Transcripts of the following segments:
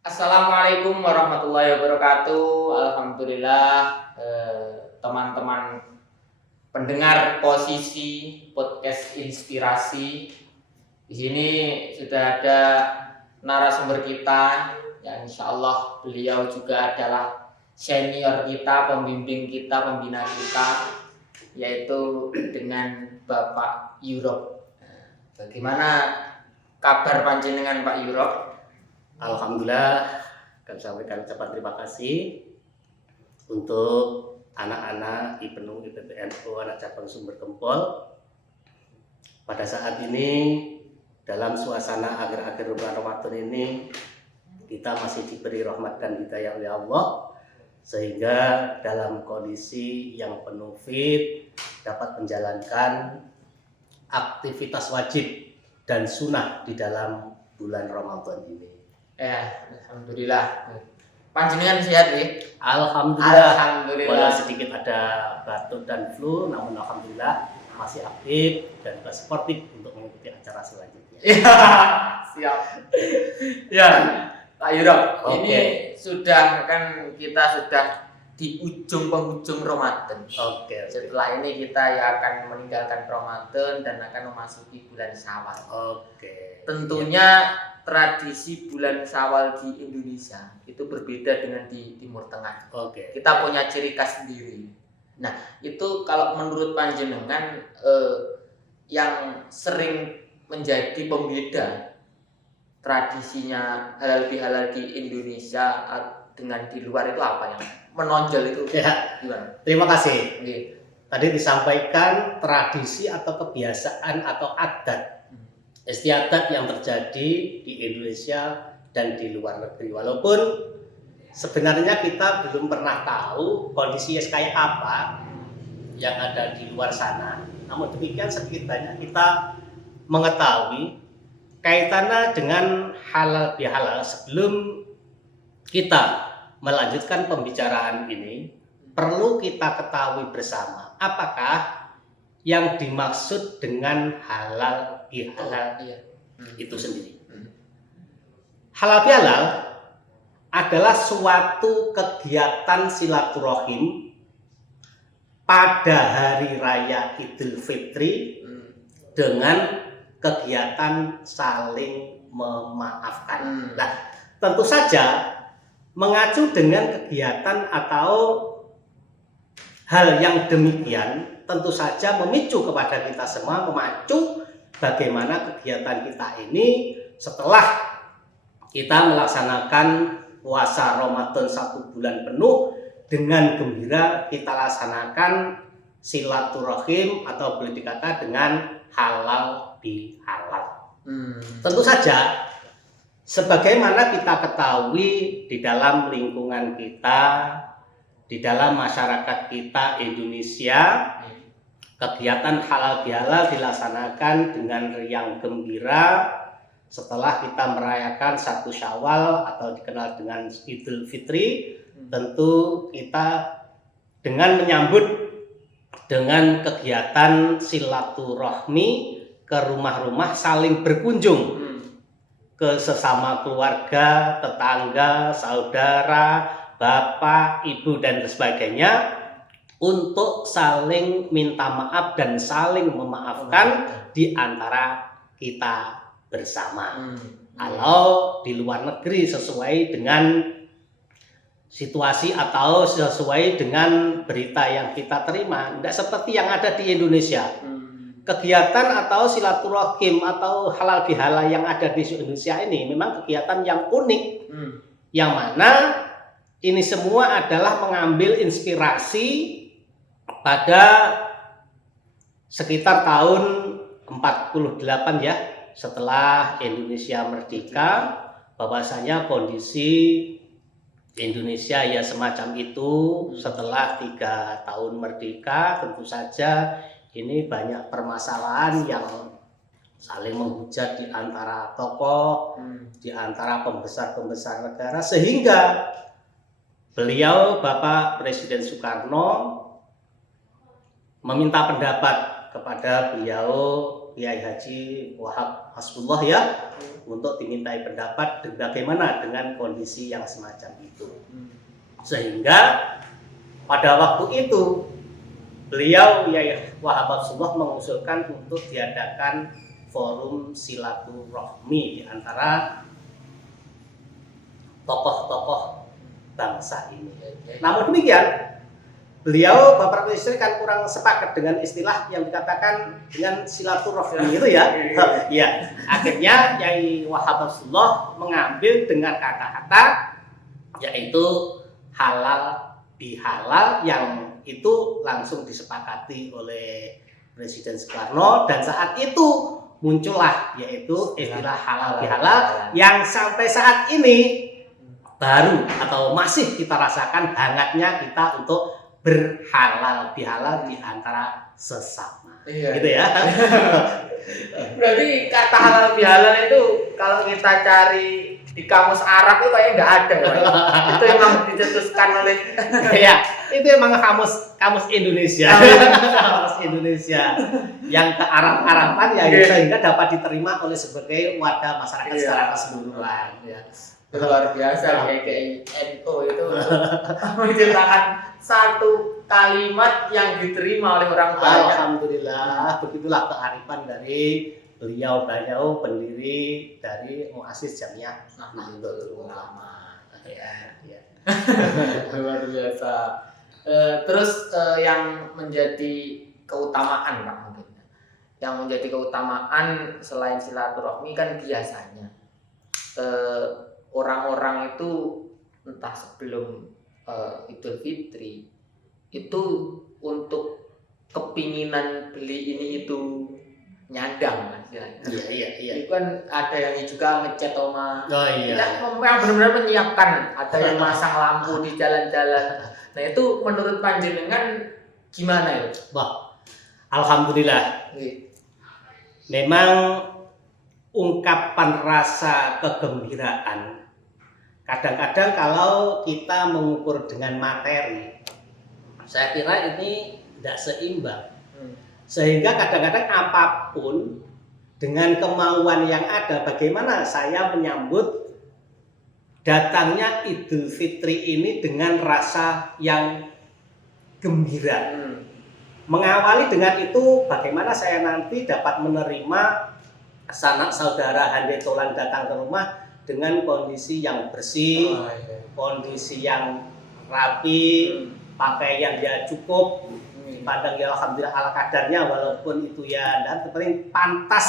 Assalamualaikum warahmatullahi wabarakatuh. Alhamdulillah, teman-teman pendengar posisi podcast inspirasi. Di sini sudah ada narasumber kita, yang insya Allah beliau juga adalah senior kita, pembimbing kita, pembina kita, yaitu dengan Bapak Yurop. Bagaimana kabar panjenengan Pak Yurop? Alhamdulillah, kami sampaikan ucapan terima kasih untuk anak-anak IPENU IPPNU anak cabang Sumber Gempol. Pada saat ini dalam suasana akhir-akhir bulan Ramadan ini kita masih diberi rahmat dan hidayah oleh Allah, sehingga dalam kondisi yang penuh fit dapat menjalankan aktivitas wajib dan sunnah di dalam bulan Ramadan ini. Ya, alhamdulillah. Panjenengan sehat ya? Alhamdulillah. Walau sedikit ada batuk dan flu, namun alhamdulillah masih aktif dan juga sportif untuk mengikuti acara selanjutnya. Ya, siap. Ya, Pak Yurop, ini kita sudah di ujung penghujung Ramadan. Oke. Setelah ini kita ya akan meninggalkan Ramadan dan akan memasuki bulan Syawal. Oke. Tentunya tradisi bulan Syawal di Indonesia itu berbeda dengan di Timur Tengah. Oke. Kita punya ciri khas sendiri. Nah, itu kalau menurut panjenengan yang sering menjadi pembeda tradisinya halal bihalal di Indonesia dengan di luar itu apa yang menonjol itu? Ya. Gimana? Terima kasih. Oke. Tadi disampaikan tradisi atau kebiasaan atau adat istiadat yang terjadi di Indonesia dan di luar negeri. Walaupun sebenarnya kita belum pernah tahu kondisinya kayak apa yang ada di luar sana. Namun demikian sedikit banyak kita mengetahui kaitannya dengan halal bihalal. Sebelum kita melanjutkan pembicaraan ini, perlu kita ketahui bersama apakah yang dimaksud dengan halal bihalal itu sendiri. Halal bihalal adalah suatu kegiatan silaturahim pada hari raya Idul Fitri dengan kegiatan saling memaafkan. Nah, tentu saja mengacu dengan kegiatan atau hal yang demikian tentu saja memicu kepada kita semua, memacu bagaimana kegiatan kita ini setelah kita melaksanakan puasa Ramadan 1 bulan penuh dengan gembira kita laksanakan silaturahim atau boleh dikata dengan halal bihalal. Tentu saja sebagaimana kita ketahui di dalam lingkungan kita, di dalam masyarakat kita Indonesia, kegiatan halal bihalal dilaksanakan dengan riang gembira setelah kita merayakan 1 Syawal atau dikenal dengan Idul Fitri. Tentu kita dengan menyambut dengan kegiatan silaturahmi ke rumah-rumah, saling berkunjung ke sesama keluarga, tetangga, saudara, bapak, ibu dan sebagainya, untuk saling minta maaf dan saling memaafkan di antara kita bersama. Kalau di luar negeri sesuai dengan situasi atau sesuai dengan berita yang kita terima, tidak seperti yang ada di Indonesia. Kegiatan atau silaturahim atau halal bihalal yang ada di Indonesia ini memang kegiatan yang unik, yang mana ini semua adalah mengambil inspirasi pada sekitar tahun 48 ya, setelah Indonesia merdeka, bahwasanya kondisi Indonesia ya semacam itu. Setelah 3 tahun merdeka, tentu saja ini banyak permasalahan yang saling menghujat di antara tokoh, di antara pembesar-pembesar negara, sehingga beliau Bapak Presiden Soekarno meminta pendapat kepada beliau Kiai Haji Wahab Hasbullah ya, untuk dimintai pendapat bagaimana dengan kondisi yang semacam itu. Sehingga pada waktu itu beliau Kiai Wahab Hasbullah mengusulkan untuk diadakan forum silaturahmi di antara tokoh-tokoh bangsa ini. Namun demikian, beliau Bapak Presiden kan kurang sepakat dengan istilah yang dikatakan dengan silaturahmi itu ya. Ya, akhirnya Kiai Wahab Hasbullah mengambil dengan kata-kata yaitu halal bihalal, yang itu langsung disepakati oleh Presiden Soekarno, dan saat itu muncullah yaitu istilah halal bihalal yang sampai saat ini baru atau masih kita rasakan hangatnya kita untuk berhalal bihalal di antara sesama. Iya. Gitu ya. Berarti kata halal bihalal itu kalau kita cari di kamus Arab itu kayaknya nggak ada, Pak. Itu emang dicetuskan oleh Ya, itu emang kamus Indonesia. Kamus Indonesia yang ke Arab-Araban ya, sehingga dapat diterima oleh sebagai warga masyarakat secara keseluruhan ya. Luar biasa kayak NU itu menciptakan satu kalimat yang diterima oleh orang banyak. Alhamdulillah, begitulah kearifan dari beliau pendiri dari Muassis Jamiah Nahdlatul Ulama. Ya. Luar biasa. Terus yang menjadi keutamaan, Pak, mungkin. Yang menjadi keutamaan selain silaturahmi kan biasanya orang-orang itu entah sebelum Idul Fitri itu untuk kepinginan beli ini itu nyadang kan istilahnya. Iya. Itu kan ada yang juga ngechat sama yang Iya. benar-benar menyiapkan, ada yang masang lampu di jalan-jalan. Nah itu menurut panjenengan gimana ya? Wah, alhamdulillah. Iya. Memang ungkapan rasa kegembiraan kadang-kadang kalau kita mengukur dengan materi, saya kira ini tidak seimbang. Sehingga kadang-kadang apapun dengan kemauan yang ada, bagaimana saya menyambut datangnya Idul Fitri ini dengan rasa yang gembira. Mengawali dengan itu, bagaimana saya nanti dapat menerima sanak saudara Handai Tolan datang ke rumah dengan kondisi yang bersih, kondisi yang rapi, pakaian ya cukup, dipandang ya alhamdulillah ala kadarnya, walaupun itu ya dan paling pantas.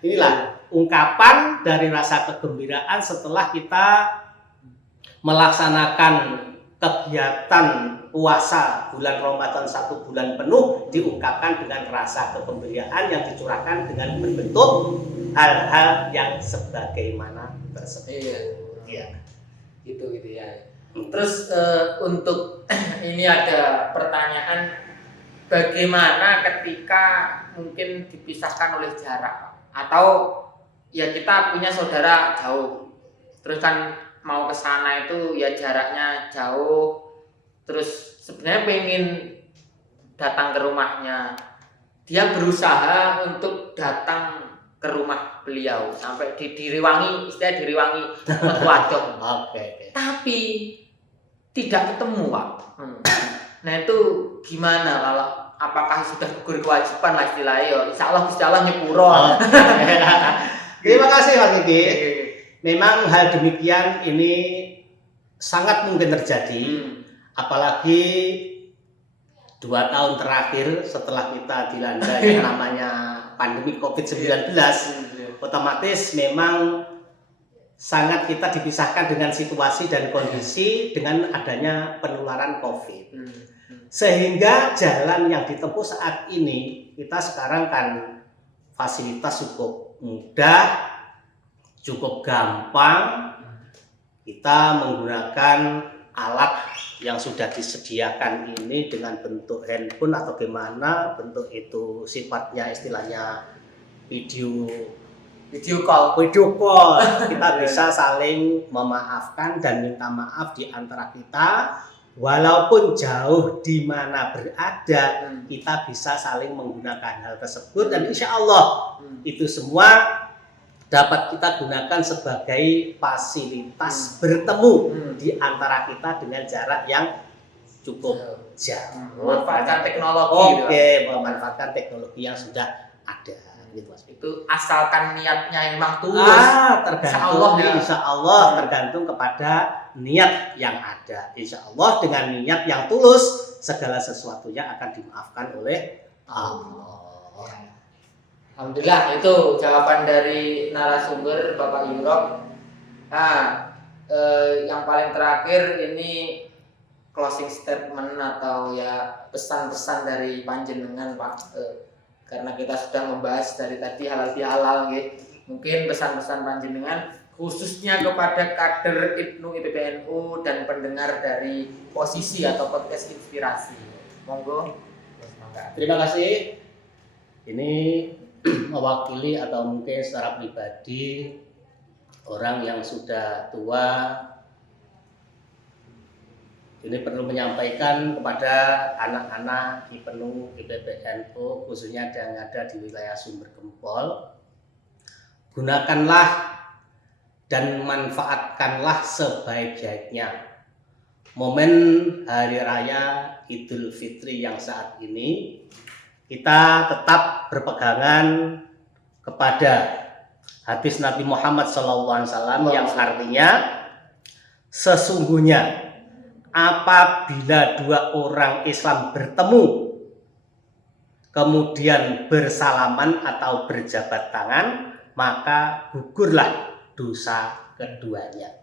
Inilah ungkapan dari rasa kegembiraan setelah kita melaksanakan kegiatan puasa bulan Ramadan 1 bulan penuh, diungkapkan dengan rasa kegembiraan yang dicurahkan dengan berbentuk hal-hal yang sebagaimana tersebut. Iya. Gitu ya. Terus untuk ini ada pertanyaan, bagaimana ketika mungkin dipisahkan oleh jarak atau ya kita punya saudara jauh, terus kan mau ke sana itu ya jaraknya jauh, terus sebenarnya pengen datang ke rumahnya, dia berusaha untuk datang ke rumah beliau sampai di Diriwangi, istilah Diriwangi Metuadong. Oke. Tapi tidak ketemu, Pak. Nah itu gimana kalau apakah sudah gugur kewajiban lah istilahnya? Insya Allah nyepuro. Terima kasih Pak Kiki. Memang hal demikian ini sangat mungkin terjadi, apalagi 2 tahun terakhir setelah kita dilanda yang namanya pandemi COVID-19, otomatis memang sangat kita dipisahkan dengan situasi dan kondisi dengan adanya penularan COVID. Sehingga jalan yang ditempuh saat ini, kita sekarang kan fasilitas cukup mudah, cukup gampang. Kita menggunakan alat yang sudah disediakan ini dengan bentuk handphone atau gimana, bentuk itu sifatnya istilahnya video call. Kita bisa saling memaafkan dan minta maaf di antara kita walaupun jauh di mana berada, kita bisa saling menggunakan hal tersebut dan insya Allah itu semua dapat kita gunakan sebagai fasilitas bertemu di antara kita dengan jarak yang cukup jauh. Memanfaatkan teknologi. Oke, memanfaatkan teknologi yang sudah ada. Gitu, Mas. Itu asalkan niatnya memang tulus. Tergantung, insya Allah tergantung kepada niat yang ada. Insya Allah dengan niat yang tulus segala sesuatunya akan dimaafkan oleh Allah. Alhamdulillah, itu jawaban dari narasumber Bapak Yurok. Nah, yang paling terakhir ini closing statement atau ya pesan-pesan dari panjenengan, Pak. Karena kita sudah membahas dari tadi halal bihalal, mungkin pesan-pesan panjenengan khususnya kepada kader IPNU IPPNU dan pendengar dari posisi atau podcast inspirasi. Monggo. Terima kasih. Ini mewakili atau mungkin secara pribadi orang yang sudah tua. Ini perlu menyampaikan kepada anak-anak IPNU IPPNU khususnya yang ada di wilayah Sumber Gempol, gunakanlah dan manfaatkanlah sebaik-baiknya momen Hari Raya Idul Fitri yang saat ini. Kita tetap berpegangan kepada hadis Nabi Muhammad SAW yang artinya sesungguhnya apabila dua orang Islam bertemu kemudian bersalaman atau berjabat tangan, maka gugurlah dosa keduanya.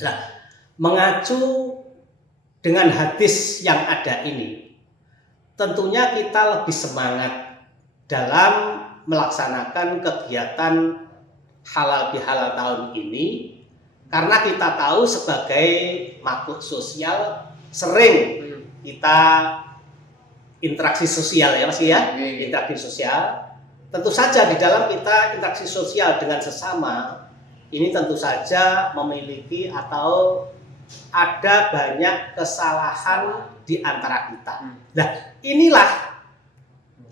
Nah, mengacu dengan hadis yang ada ini, tentunya kita lebih semangat dalam melaksanakan kegiatan halal bihalal tahun ini karena kita tahu sebagai makhluk sosial sering kita interaksi sosial ya Mas ya, interaksi sosial. Tentu saja di dalam kita interaksi sosial dengan sesama ini tentu saja memiliki atau ada banyak kesalahan di antara kita. Nah, inilah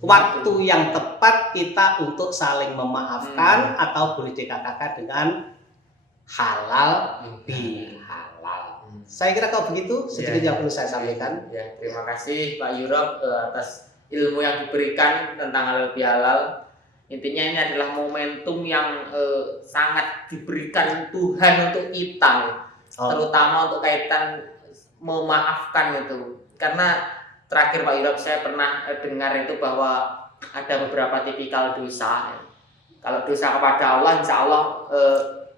waktu yang tepat kita untuk saling memaafkan atau boleh dikatakan dengan halal bihalal. Saya kira kalau begitu sedikit yang perlu saya sampaikan. Ya, terima kasih Pak Yurok atas ilmu yang diberikan tentang halal bihalal. Intinya ini adalah momentum yang sangat diberikan Tuhan untuk kita, terutama untuk kaitan memaafkan itu. Karena terakhir Pak Yurok saya pernah dengar itu bahwa ada beberapa tipikal dosa. Kalau dosa kepada Allah, insya Allah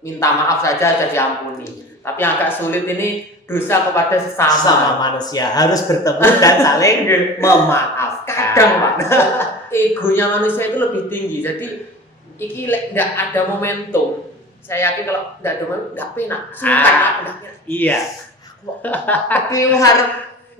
minta maaf saja sudah diampuni. Tapi yang agak sulit ini dosa kepada sesama manusia, harus bertemu dan saling memaafkan. Kadang Pak, egonya manusia itu lebih tinggi. Jadi iki tidak ada momentum. Saya yakin kalau tidak ada momentum nggak penak. Iya. Tapi harap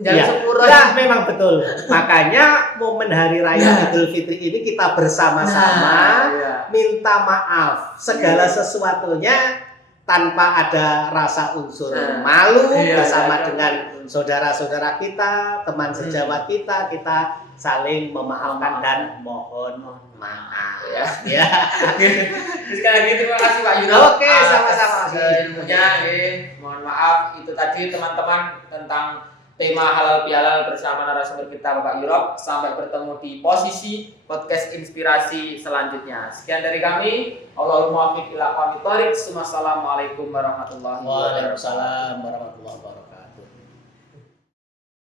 jangan sepuro. Nah, memang betul. Makanya momen Hari Raya Idul Fitri ini kita bersama-sama minta maaf segala sesuatunya tanpa ada rasa unsur malu bersama dengan saudara-saudara kita, teman sejawat kita saling memaafkan dan mohon maaf. Ya. Sekali lagi terima kasih Pak Yurok. Oke, sama-sama. Ilmunya, mohon maaf itu tadi teman-teman tentang tema halal bihalal bersama narasumber kita Bapak Yurok. Sampai bertemu di posisi podcast inspirasi selanjutnya. Sekian dari kami. Allahumma muwaffiq ila aqwamit thoriq. Wassalamualaikum warahmatullahi wabarakatuh. Waalaikumsalam warahmatullahi wabarakatuh.